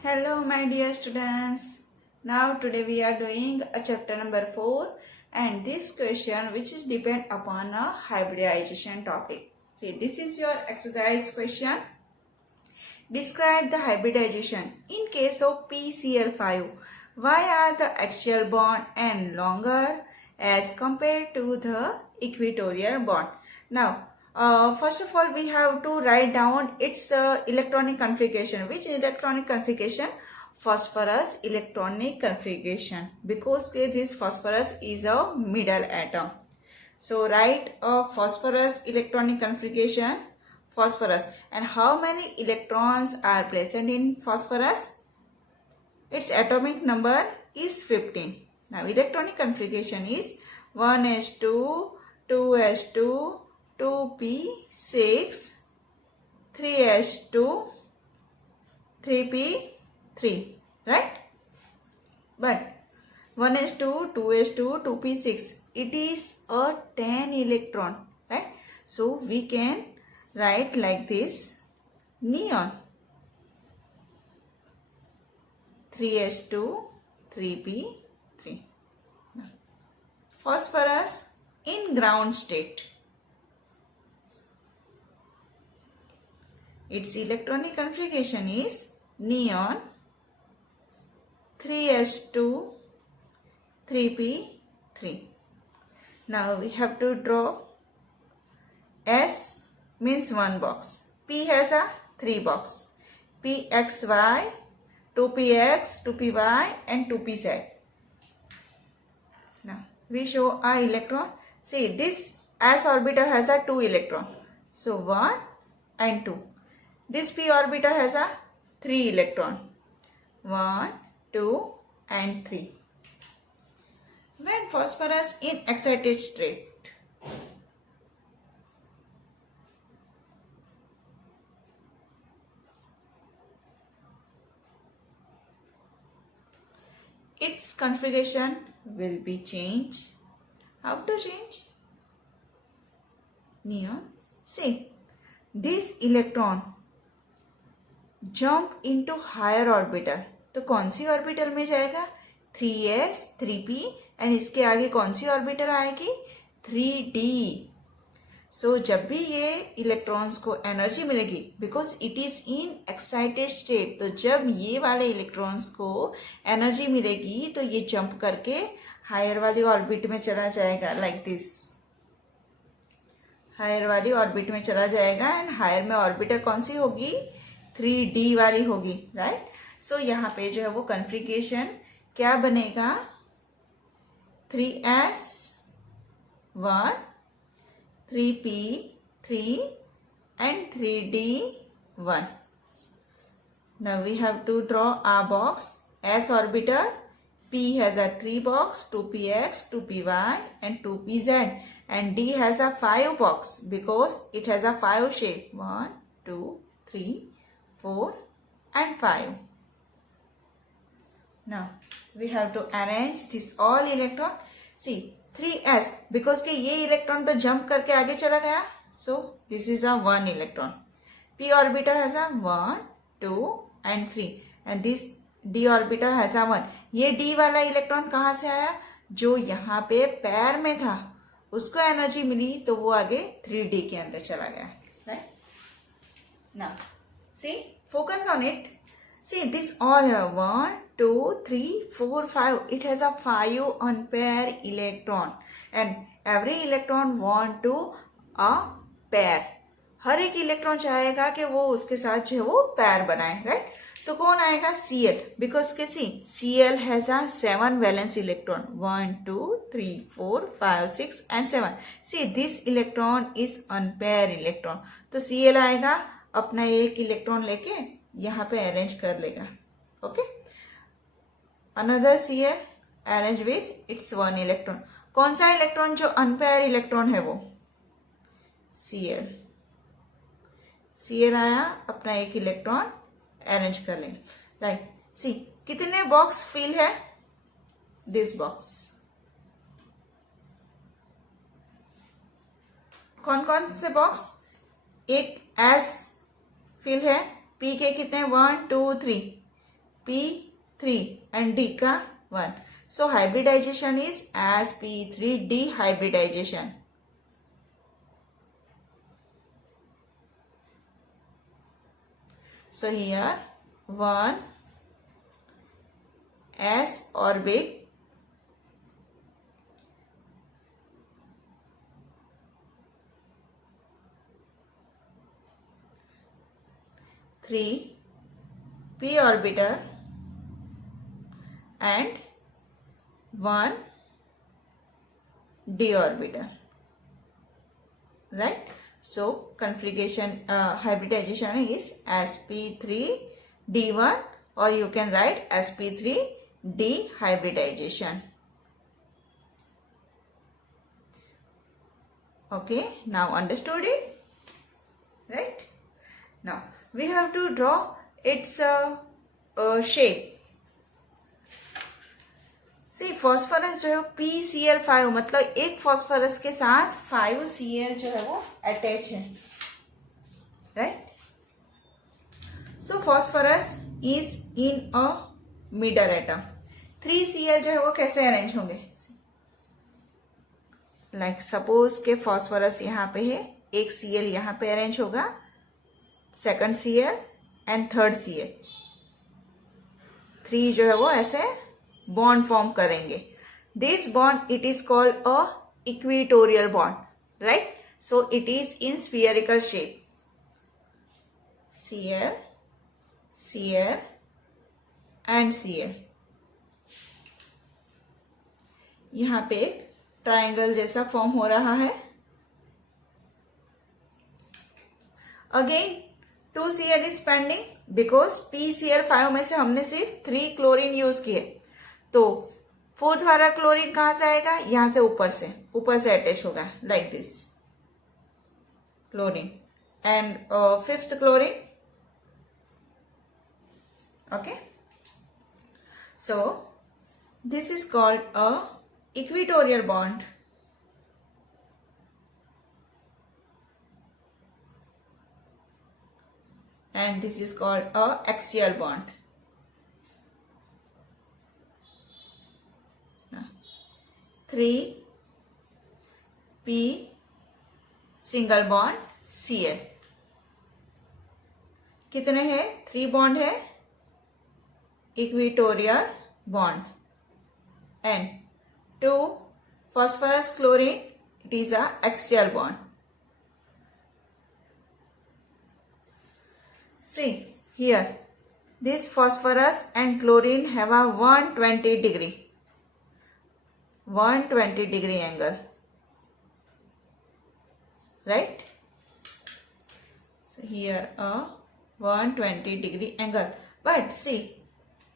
Hello, my dear students. Now, today we are doing a chapter number 4, and this question which is depend upon a hybridization topic. See, this is your exercise question. Describe the hybridization in case of PCl5. Why are the axial bond and longer as compared to the equatorial bond? Now, first of all, we have to write down its electronic configuration. Which electronic configuration? Phosphorus electronic configuration, because this phosphorus is a middle atom. So write a phosphorus electronic configuration. Phosphorus, and how many electrons are present in phosphorus? Its atomic number is 15. Now electronic configuration is 1s2, 2s2, 2p6, 3s2, 3p3, right? But 1s2, 2s2, 2p6, it is a 10 electron, right? So we can write like this: neon 3s2, 3p3. Phosphorus in ground state, its electronic configuration is neon 3s2, 3p3. Now we have to draw. S means one box. P has a three box. Pxy, 2px, 2py and 2pz. Now we show a electron. See, this s orbital has a 2 electron. So 1 and 2. This p orbital has a 3 electron. 1, 2 and 3. When phosphorus in excited state, its configuration will be changed. How to change? Neon. See, this electron jump into higher orbital. तो कौन सी orbital में जाएगा? 3s, 3p and इसके आगे कौन सी orbital आएगी? 3d. सो जब भी ये इलेक्ट्रॉन्स को एनर्जी मिलेगी, because it is in excited state, तो जब ये वाले इलेक्ट्रॉन्स को एनर्जी मिलेगी तो ये जंप करके हायर वाली ऑर्बिट में चला जाएगा, लाइक दिस. हायर वाली ऑर्बिट में चला जाएगा एंड हायर में ऑर्बिटर कौन सी होगी? 3d वाली होगी, राइट. सो यहाँ पे जो है वो कन्फिगरेशन क्या बनेगा? 3s 1, 3p3 and 3d1. Now we have to draw our box. S orbital, p has a 3 box, 2px, 2py and 2pz, and d has a 5 box because it has a 5 shape. 1, 2, 3, 4 and 5. Now we have to arrange this all electron. See, 3s, because के ये electron तो jump करके आगे चला गया, so this is a 1 electron. p orbital has a 1, 2 and 3 and this d orbital has a 1. ये d वाला electron कहाँ से आया? जो यहाँ पे पैर में था उसको एनर्जी मिली तो वो आगे 3d के अंदर चला गया, right? Now see, focus on it. See, this all have 1, 2, 3, 4, 5. It has a 5 unpaired electron and every electron want to a pair. हर एक इलेक्ट्रॉन चाहेगा कि वो उसके साथ जो है वो पैर बनाए, राइट. तो कौन आएगा? Cl, because के सी Cl has a 7 valence electron. 1, 2, 3, 4, 5, 6 and 7. See, this electron is unpaired electron. तो Cl आएगा, अपना एक इलेक्ट्रॉन लेके यहाँ पे अरेंज कर लेगा, okay. Another Cl arrange with its 1 electron. कौन सा इलेक्ट्रॉन जो अनपेयर इलेक्ट्रॉन है वो? Cl. Cl आया, अपना एक इलेक्ट्रॉन अरेंज कर लेंगे, राइट. सी, कितने बॉक्स फिल है? This box. कौन कौन से बॉक्स? एक एस फिल है. पी के कितने? 1, 2, 3. P3 and D का 1. So hybridization is sp3d hybridization. So here 1 s orbit, 3 p orbital and 1 d orbital, right? So configuration hybridization is sp3d1, or you can write sp3d hybridization. Okay, now understood it, right? Now we have to draw its shape. See, phosphorus जो है PCl5, मतलब एक phosphorus के साथ 5Cl जो है वो attach है, right? So phosphorus is in a middle atom. 3Cl जो है वो कैसे अरेंज होंगे? लाइक सपोज के फॉस्फोरस यहाँ पे है, एक Cl यहाँ पे अरेंज होगा, second Cl and third Cl. 3 जो है वो ऐसे बॉन्ड फॉर्म करेंगे. This bond it is called a equatorial bond, right? So it is in spherical shape. Cl, Cl and Cl. यहाँ पे एक ट्राइंगल जैसा फॉर्म हो रहा है. Again 2Cl is pending because PCl5 में से हमने सिर्फ 3 क्लोरीन यूज किए. तो फोर्थ वाला क्लोरीन कहां से आएगा? यहां से ऊपर से अटैच होगा, like this chlorine and fifth chlorine. Okay, so this is called a equatorial bond. And this is called a axial bond. Now, 3p single bond Cl. कितने हैं? 3 बॉन्ड है, equatorial bond, and 2 phosphorus chlorine, it is a axial bond. See here, this phosphorus and chlorine have a 120 degree angle, right? So here a 120 degree angle. But see,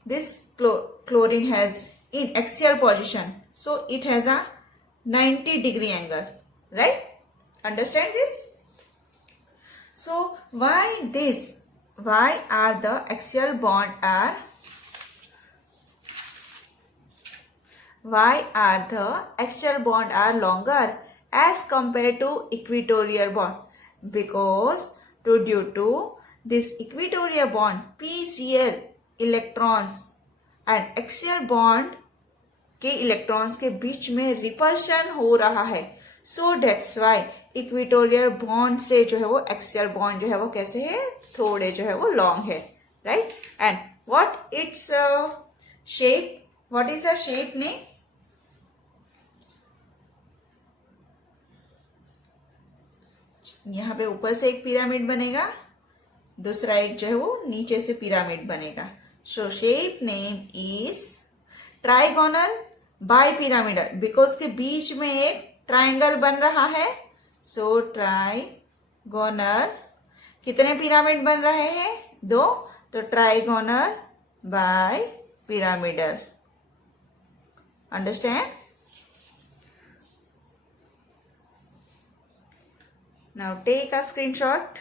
this chlorine has in axial position, so it has a 90 degree angle, right? Understand this? So why are the axial bond are longer as compared to equatorial bond? Because due to this equatorial bond, PCl electrons and axial bond के electrons के बीच में repulsion हो रहा है. So that's why equatorial bond से जो है वो एक्सियल बॉन्ड जो है वो कैसे है? थोड़े जो है वो लॉन्ग है, right? And what its shape? What is the shape name? यहाँ पे ऊपर से एक पिरामिड बनेगा, दूसरा एक जो है वो नीचे से पिरामिड बनेगा. सो shape name is trigonal bi pyramidal, because के बीच में एक ट्राइंगल बन रहा है. सो ट्राइगोनल, कितने पिरामिड बन रहे हैं? 2. तो trigonal bipyramidal. Understand? Now take a screenshot.